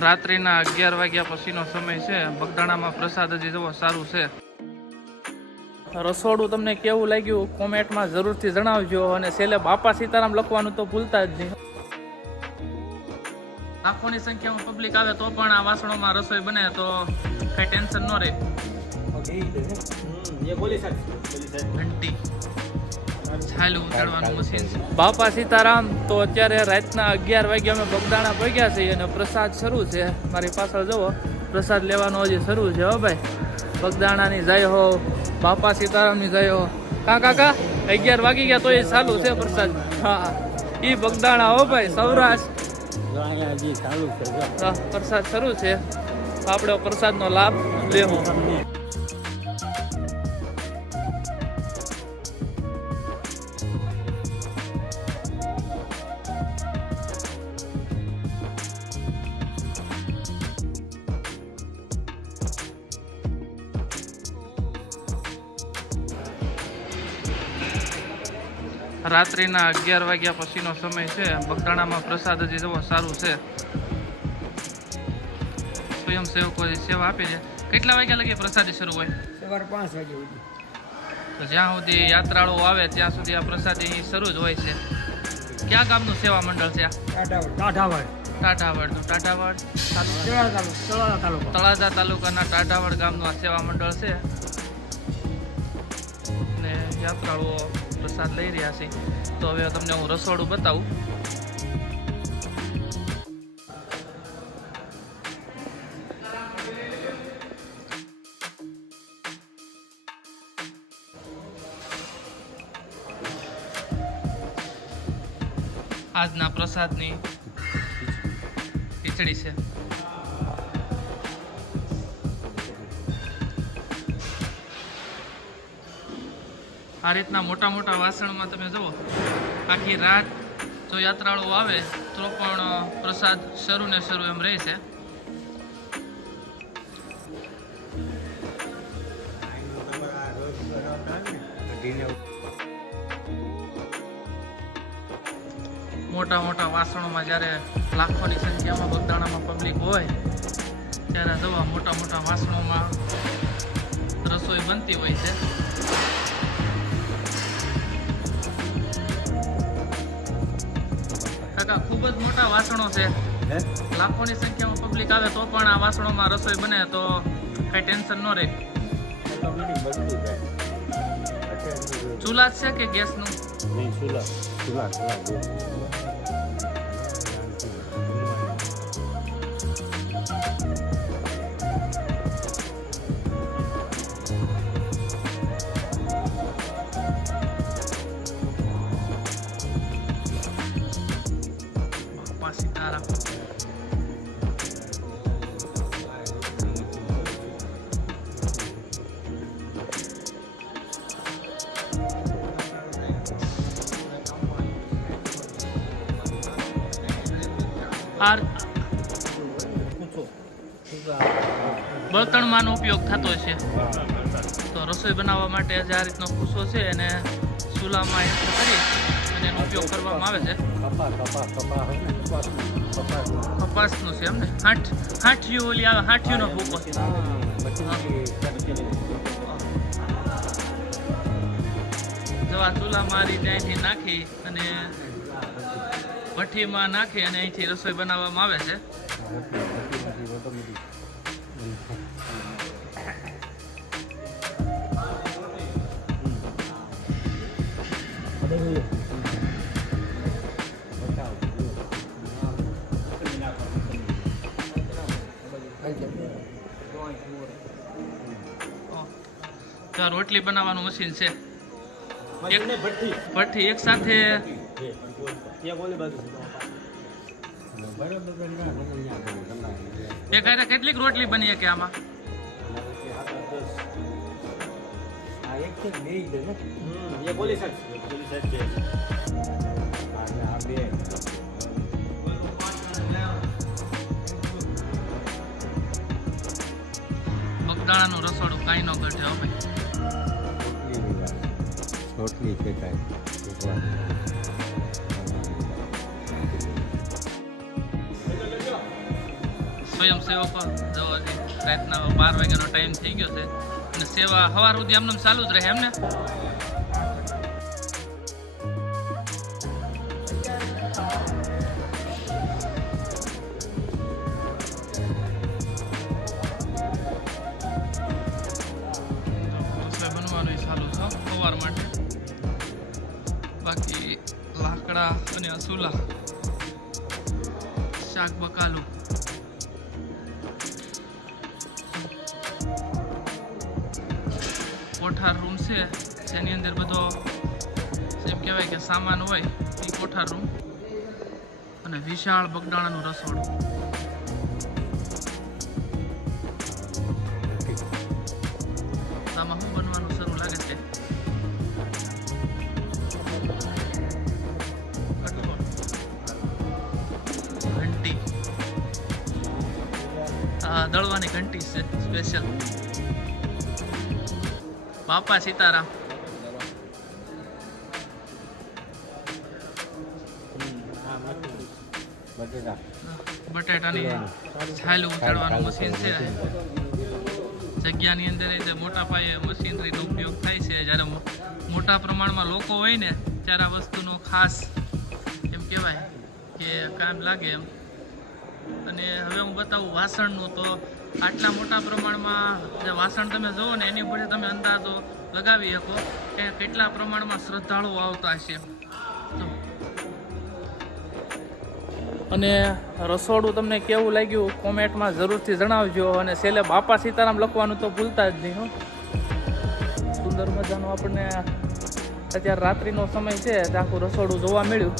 રાત્રિના 11 વાગ્યા પછીનો સમય છે. બગદાણામાં પ્રસાદ હજી જવો સારું છે. રસોડું તમને કેવું લાગ્યું કોમેન્ટમાં જરૂરથી જણાવજો, અને છેલ્લે બાપા સીતારામ લખવાનું તો ભૂલતા જ નહીં. લાખોની સંખ્યામાં પબ્લિક આવે તો પણ આ વાસણોમાં રસોઈ બને તો કઈ ટેન્શન ન રહે. ઘંટી છાલું ઉતારવાનું મશીન છે. બાપા સીતારામ. તો અત્યારે રાતના 11 વાગ્યા અમે બગદાણા પહોંચ્યા છીએ અને પ્રસાદ શરૂ છે. મારી પાછળ જુઓ, પ્રસાદ લેવાનો હજી શરૂ છે. હો ભાઈ, બગદાણાની જય હો, બાપા સીતારામની જય હો. કાકા 11 વાગી ગયા તો એ ચાલુ છે પ્રસાદ. હા, એ બગદાણા હો ભાઈ, સૌરાષ્ટ્ર. પ્રસાદ શરૂ છે, આપણે પ્રસાદનો લાભ લેવો. રાત્રિના 11 વાગ્યા પછીનો સમય છે. બગદાણામાં પ્રસાદ હજી જવો સારું છે. સ્વયંસેવકો સેવા આપે છે. કેટલા વાગ્યા લગી પ્રસાદી શરૂ હોય? સવારે 5 વાગે સુધી. તો જ્યાં સુધી યાત્રાળુઓ આવે ત્યાં સુધી આ પ્રસાદી શરૂ જ હોય છે. ક્યાં ગામનું સેવા મંડળ છે? ટાઢાવડ. તળાજા તાલુકાના ટાઢાવડ ગામનું આ સેવા મંડળ છે. ને યાત્રાળુઓ પ્રસાદ લઈ રહ્યા છે. તો હવે તમને હું રસોડું બતાવું. આજના પ્રસાદની ખીચડી છે. આ રીતના મોટા મોટા વાસણમાં તમે જુઓ, આખી રાત જો યાત્રાળુઓ આવે તો પણ પ્રસાદ શરૂ ને શરૂ એમ રહે છે. મોટા મોટા વાસણોમાં જ્યારે લાખોની સંખ્યામાં બગદાણામાં પબ્લિક હોય ત્યારે જવા મોટા મોટા વાસણોમાં રસોઈ બનતી હોય છે. ખૂબ જ મોટા વાસણો છે. લાખોની સંખ્યામાં પબ્લિક આવે તો પણ આ વાસણોમાં રસોઈ બને તો કઈ ટેન્શન ન રહે. ચૂલા છે કે ગેસનું? સીતારામ. બળતણમાંનો ઉપયોગ થતો છે. તો રસોઈ બનાવવા માટે જે આ રીતનો કૂસો છે એને ચૂલામાં કરી અને એનો ઉપયોગ કરવામાં આવે છે. કપાસનું છે એમને? હાંઠિયું ઓલી આવે, હાંઠિયુંનો ભૂકો. જો આ ચૂલામાં આ રીતે અહીંથી નાખી અને ભઠ્ઠીમાં નાખી અને અહીંથી રસોઈ બનાવવામાં આવે છે. રોટલી બનાવવાનું મશીન છે. ભઠ્ઠી એક સાથે એક હારે કેટલીક રોટલી બની કે આમાં? બગદાણાનું રસોડું કાંઈ ન ઘટે. હવે રોટલી ફેંકાય. સ્વયંસેવકો જો હજી રાતના 12 વાગ્યાનો ટાઈમ થઈ ગયો છે અને સેવા સવાર સુધી આમને ચાલુ જ રહે એમને. રસોઈ બનવાનું ચાલુ છે સવાર માટે. બાકી લાકડા અને અસુલા શાક બકાલું કોઠાર રૂમ છે જેની અંદર બધો એમ કહેવાય કે સામાન હોય એ કોઠાર રૂમ અને વિશાળ બગદાણાનું રસોડું. આમાં શું બનવાનું શરૂ લાગે છે? ઘંટી દળવાની ઘંટી છે સ્પેશિયલ. બાપા સીતારામ. બટેટાની છાલ ઉતારવાનું મશીન છે. જગ્યાની અંદર એ મોટા પાયે મશીનરીનો ઉપયોગ થાય છે. જ્યારે મોટા પ્રમાણમાં લોકો હોય ને ત્યારે આ વસ્તુનો ખાસ એમ કહેવાય કે કામ લાગે એમ. અને હવે હું બતાવું વાસણનું. તો આટલા મોટા પ્રમાણમાં જે વાસણ તમે જુઓ ને એની ઉપર તમે અંદાજો લગાવી શકો કે કેટલા પ્રમાણમાં શ્રદ્ધાળુઓ આવતા હશે. અને રસોડું તમને કેવું લાગ્યું કોમેન્ટમાં જરૂરથી જણાવજો. અને છેલ્લે બાપા સીતારામ લખવાનું તો ભૂલતા જ નહીં હો. સુંદર મજાનું આપણને અત્યારે રાત્રિનો સમય છે આખું રસોડું જોવા મળ્યું.